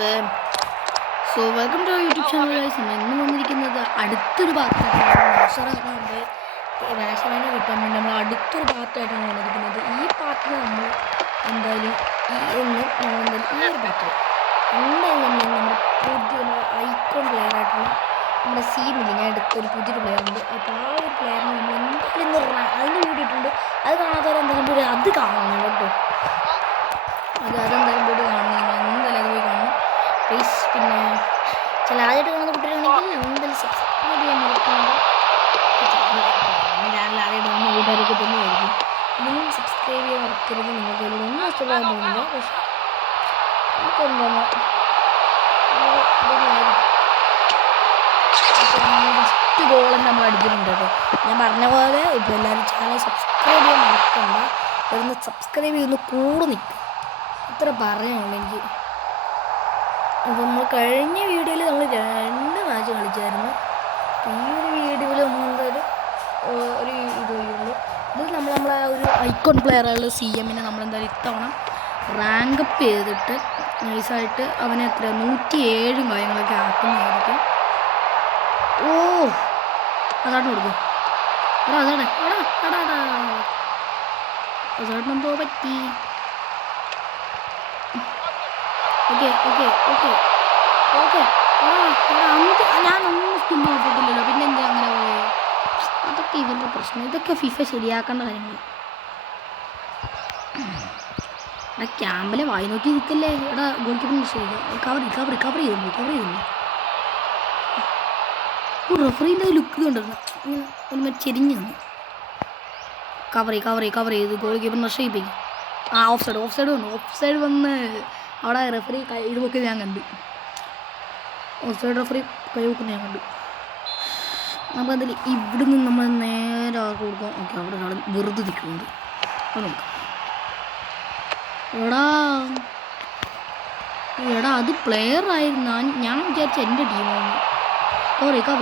Okay. So welcome to YouTube channel guys. ഇന്ന് വന്നിരിക്കുന്നത് അടുത്തൊരു പാർട്ടായിട്ടാണ്. നാഷറാനെ കിട്ടാൻ വേണ്ടി നമ്മൾ അടുത്തൊരു പാർട്ടായിട്ടാണ് വന്നിരിക്കുന്നത്. ഈ പാർട്ടിൽ നമ്മൾ എന്തായാലും ഈ ഒരു പാർട്ടിൽ എന്തായാലും നമ്മുടെ പുതിയ ഐക്കോൺ പ്ലെയർ ആയിട്ടുള്ള നമ്മുടെ സീമില്ല. ഞാൻ അടുത്തൊരു പുതിയൊരു പ്ലെയർ ഉണ്ട്. അപ്പോൾ ആ ഒരു പ്ലെയറിന് നമ്മൾ എന്തായാലും അതിന് കൂടിയിട്ടുണ്ട്. അത് കാണാത്തവരെന്തായാലും പോയി അത് കാണണം കേട്ടോ. അതെന്തായാലും പോയിട്ട് കാണണം. എന്തായാലും അത് പോയി കാണണം പ്ലീസ്. പിന്നെ ചില ആദ്യമായിട്ട് കാണുന്ന കുട്ടികളാണെങ്കിൽ എന്തായാലും സബ്സ്ക്രൈബ് ചെയ്യാൻ മറക്കുന്നുണ്ട്. ചാനൽ ആദ്യമായിട്ട് കാണുന്ന കൂട്ടുകാരൊക്കെ തന്നെയായിരിക്കും. നിങ്ങൾ സബ്സ്ക്രൈബ് ചെയ്യാൻ മറക്കരുത്. നിങ്ങൾക്ക് അതിലൂടെ ഒന്നും നഷ്ടപ്പെടാൻ പോകുന്നില്ല. പക്ഷേ നമുക്കെന്താണ് ഫസ്റ്റ് ഗോളെന്ന് നമ്മൾ അടിച്ചിട്ടുണ്ട് കേട്ടോ. ഞാൻ പറഞ്ഞ പോലെ ഇപ്പോൾ എല്ലാവരും ചാനൽ സബ്സ്ക്രൈബ് ചെയ്യാൻ മറക്കണ്ട. വരുന്ന സബ്സ്ക്രൈബ് ചെയ്യുന്ന കൂടെ നിൽക്കും. ഇത്ര പറയാനുള്ളൂ എനിക്ക്. അപ്പോൾ നമ്മൾ കഴിഞ്ഞ വീഡിയോയിൽ നമ്മൾ 2 മാച്ച് കളിച്ചായിരുന്നു. ഈ ഒരു വീഡിയോയിൽ നമ്മൾ എന്തായാലും ഒരു ഇത് ചെയ്യുള്ളൂ. ഇത് നമ്മളെ ഒരു ഐക്കോൺ പ്ലെയറുള്ള CMനെ നമ്മളെന്തായാലും ഇത്തവണ റാങ്കപ്പ് ചെയ്തിട്ട് നൈസായിട്ട് അവനെ എത്ര 107 കാര്യങ്ങളൊക്കെ ആക്കുന്നതായിരിക്കും. ഓ അതാണ് കൊടുക്കും. അതാണെന്തോ പറ്റി. ഓക്കെ ഞാനൊന്നും സ്കിൻ നോക്കിയിട്ടില്ലല്ലോ. പിന്നെ എന്താ അങ്ങനെ പോയത്? അതൊക്കെ ഇവരുടെ പ്രശ്നം. ഇതൊക്കെ ഫിഫ ശരിയാക്കേണ്ട കാര്യങ്ങൾ. എടാ ക്യാമ്പിലെ വായി നോക്കി നിൽക്കല്ലേ. എടാ ഗോൾ കീപ്പറിന് കവർ ചെയ്യുന്നു. റഫറീൻ്റെ ലുക്ക് കണ്ടിരുന്നു. ഇങ്ങനെ ഒരു ചെരിഞ്ഞു നിന്ന് കവർ ചെയ്ത് ഗോൾ കീപ്പറിന് റഷയിപ്പിക്കും. ഓഫ് സൈഡ് വന്ന് അവിടെ റെഫറി കൈവൊക്കെ ഞാൻ കണ്ടു. ഓഫ് സൈഡ് റെഫറി കൈവെക്കുന്ന ഞാൻ കണ്ടു. അപ്പോൾ അതിൽ ഇവിടെ നിന്ന് നമ്മൾ നേരെ ആൾക്ക് കൊടുക്കാം. ഓക്കെ, അവിടെ ഒരാൾ വെറുതെ നിൽക്കുന്നുണ്ട്. അത് നോക്കാം. എടാ അത് പ്ലെയർ ആയിരുന്നു. ഞാൻ വിചാരിച്ച എൻ്റെ ടീമാണ്. കവർ ചെയ്തിട്ട്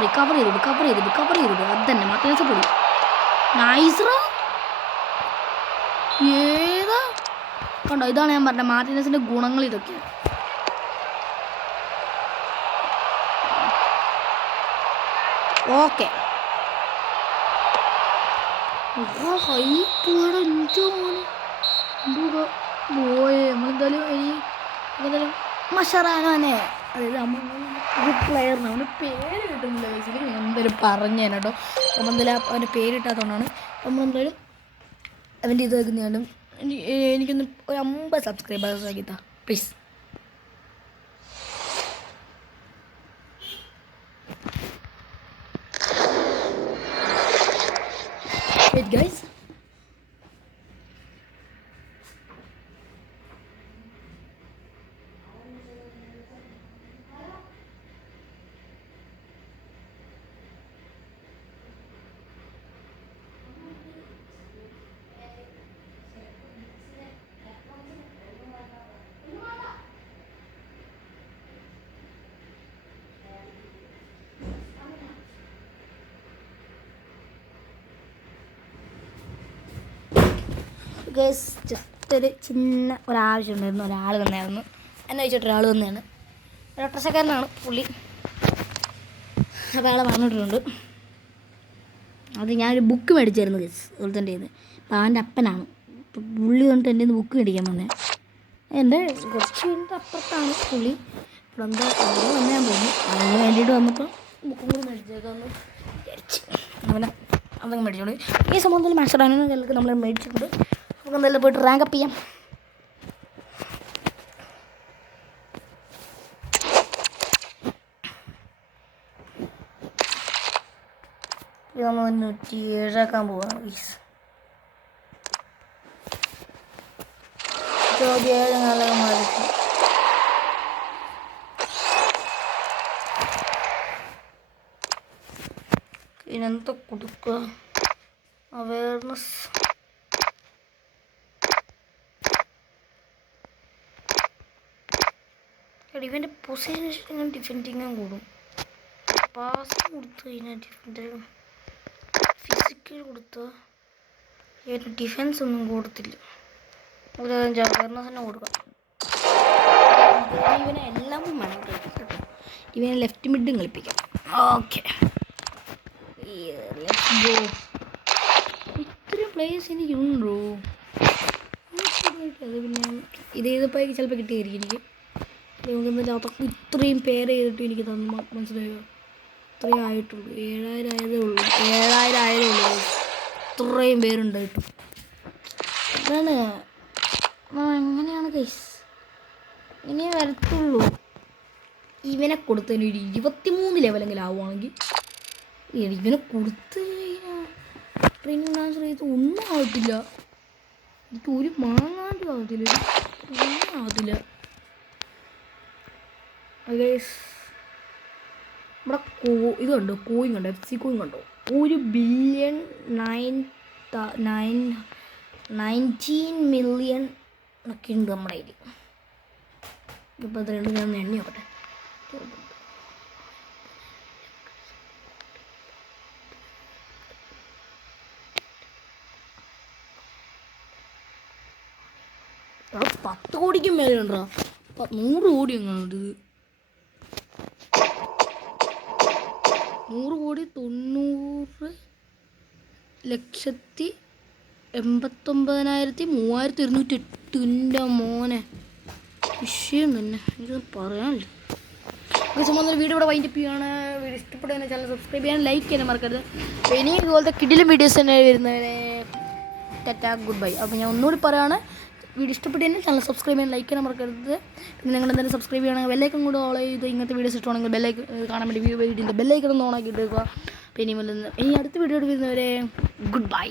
അത് തന്നെ മാർട്ടിനസ് പൊടി. നൈസ്റ ഏതാ കണ്ടോ? ഇതാണ് ഞാൻ പറഞ്ഞത് മാർട്ടിനസിൻ്റെ ഗുണങ്ങൾ ഇതൊക്കെയാണ്. ഓക്കെ പോയേ നമ്മളെന്തായാലും മഷറാനെ, അതായത് ഒരു പ്ലെയറിന് അവന് പേര് കിട്ടുന്നില്ല. ബേസിക്കലി ഞാൻ എന്തായാലും പറഞ്ഞു തരാം കേട്ടോ. നമ്മളെന്തായാലും അവൻ്റെ പേരിട്ടാത്തതുകൊണ്ടാണ് നമ്മളെന്തായാലും അവൻ്റെ ഇത് വെക്കുന്നതാണ്. എനിക്കൊന്ന് ഒരു 50 സബ്സ്ക്രൈബേഴ്സ് ആക്കിത്താ പ്ലീസ്. Wait guys. ജസ്റ്റ് ഒരു ചിന്ന ഒരാവശ്യം ഉണ്ടായിരുന്നു. ഒരാൾ വന്നായിരുന്നു. എന്നെ വെച്ചിട്ട് ഒരാൾ വന്നതാണ്. ഒരു ഒട്ടശക്കാരനാണ് പുള്ളി. അപ്പോൾ ആളെ പറഞ്ഞിട്ടുണ്ട്. അത് ഞാനൊരു ബുക്ക് മേടിച്ചായിരുന്നു സുഹൃത്തിൻ്റെ കയ്യിൽ നിന്ന്. അപ്പോൾ അവൻ്റെ അപ്പനാണ്. അപ്പോൾ പുള്ളി വന്നിട്ട് എൻ്റെ ബുക്ക് മേടിക്കാൻ വന്നത്. എൻ്റെ കുറച്ച് കഴിഞ്ഞിട്ട് അപ്പുറത്താണ് പുള്ളി. ഇപ്പോൾ എന്താ വന്നാൽ പോകുന്നു. അതിന് വേണ്ടിയിട്ട് വന്നപ്പോൾ ബുക്കും കൂടി മേടിച്ചേക്കാമെന്ന് വിചാരിച്ച് അതങ്ങ് മേടിച്ചോളൂ. ഈ സംഭവത്തിൽ മാസ്റ്ററാനും ചിലർക്ക് നമ്മൾ മേടിച്ചിട്ടുണ്ട്. നമുക്ക് എന്തായാലും പോയിട്ട് റാങ്കപ്പ് ചെയ്യാം. ഇത് നമ്മൾ 107 പോവാണ്. 27 നല്ല മാറിക്കും. ഇനെന്താ കൊടുക്കുക? അവയർനെസ് ഇവൻ്റെ പൊസിഷൻ ഡിഫെൻഡിങ്ങും കൂടും. പാസ് കൊടുത്തു കഴിഞ്ഞാൽ ഡിഫൻഡറും ഫിസിക്കൽ കൊടുത്താൽ ഡിഫെൻസ് ഒന്നും കൊടുത്തില്ല. ഒരു അവയർനെസ് തന്നെ കൊടുക്കാം. ഇവനെ എല്ലാം വേണം കളിപ്പിക്കാം കേട്ടോ. ഇവനെ ലെഫ്റ്റ് മിഡും കളിപ്പിക്കാം. ഓക്കെ, ഇത്രയും പ്ലേയേഴ്സ് എനിക്കുണ്ടോ? അത് പിന്നെ ഇതേതിപ്പോൾ ചിലപ്പോൾ കിട്ടിയായിരിക്കും എനിക്ക്. നമുക്കെന്തായാലും അതൊക്കെ ഇത്രയും പേര് ചെയ്തിട്ട് എനിക്ക് തന്നു മനസ്സിലായോ? ഇത്രയും ആയിട്ടുള്ളൂ, 7000 ആയതേ ഉള്ളൂ, 7000 ആയതേ ഉള്ളൂ. ഇത്രയും പേരുണ്ട് കേട്ടോ. അതാണ് എങ്ങനെയാണ് ഗൈസ്, ഇങ്ങനെ വരത്തുള്ളൂ. ഇവനെ കൊടുത്തതിന് ഒരു 23 ലെവലെങ്കിലും ആവുകയാണെങ്കിൽ ഇവനെ കൊടുത്ത് ട്രെയിനിങ് ട്രാൻസ്ഫർ ചെയ്ത് ഒന്നും ആവത്തില്ല. എനിക്ക് ഒരു മാങ്ങാണ്ടും ആവത്തില്ല, ഒന്നും ആവത്തില്ല ഗൈസ്. നമ്മുടെ ഇത് കണ്ടോ, കോയിൻ കണ്ടോ, FC കോയിൻ കണ്ടോ, 1,19,000,000 ഒക്കെ ഉണ്ട് നമ്മുടെ കയ്യിൽ. ഇപ്പോൾ 2 ഞാൻ എണ്ണി നോക്കട്ടെ. അവിടെ 10 കോടിക്കും മേലെ ഉണ്ടോ, 100 കോടി എങ്ങാണ് ഇത്. 100,89,308. എൻ്റെ മോനെ വിഷയം തന്നെ, എനിക്കത് പറയാനില്ല. ഇത് സംബന്ധിച്ച വീഡിയോ ഇവിടെ വൈൻഡപ്പ് ചെയ്യുകയാണ്. വീഡിയോ ഇഷ്ടപ്പെടുന്ന ചാനൽ സബ്സ്ക്രൈബ് ചെയ്യാൻ, ലൈക്ക് ചെയ്യാൻ മറക്കരുത്. ഇനിയും ഇതുപോലത്തെ കിടിലും വീഡിയോസ് തന്നെ വരുന്നവരെ ടാറ്റാ ഗുഡ് ബൈ. അപ്പോൾ ഞാൻ ഒന്നുകൂടി പറയുകയാണ്, വീഡിയോ ഇഷ്ടപ്പെട്ടതിന് ചാനൽ സബ്സ്ക്രൈബ് ചെയ്യാൻ, ലൈക്ക് ചെയ്യാൻ മറക്കരുത്. പിന്നെ നിങ്ങൾ എന്തായാലും സബ്സ്ക്രൈബ് ചെയ്യണമെങ്കിൽ ബെല്ലൈക്കൺ കൂടെ ഓൾ ചെയ്ത് ഇങ്ങനത്തെ വീഡിയോസ് ഇഷ്ടമാണെങ്കിൽ ബെല്ലൈക്കൺ കാണാൻ വേണ്ടി വീഡിയോൻ്റെ ബെല്ലൈക്കൺ ഒന്ന് ഓൺ ആക്കി ഇട്ടേക്കുക. പിന്നെ ഇനി അടുത്ത വീഡിയോ വരുന്നവരെ ഗുഡ് ബൈ.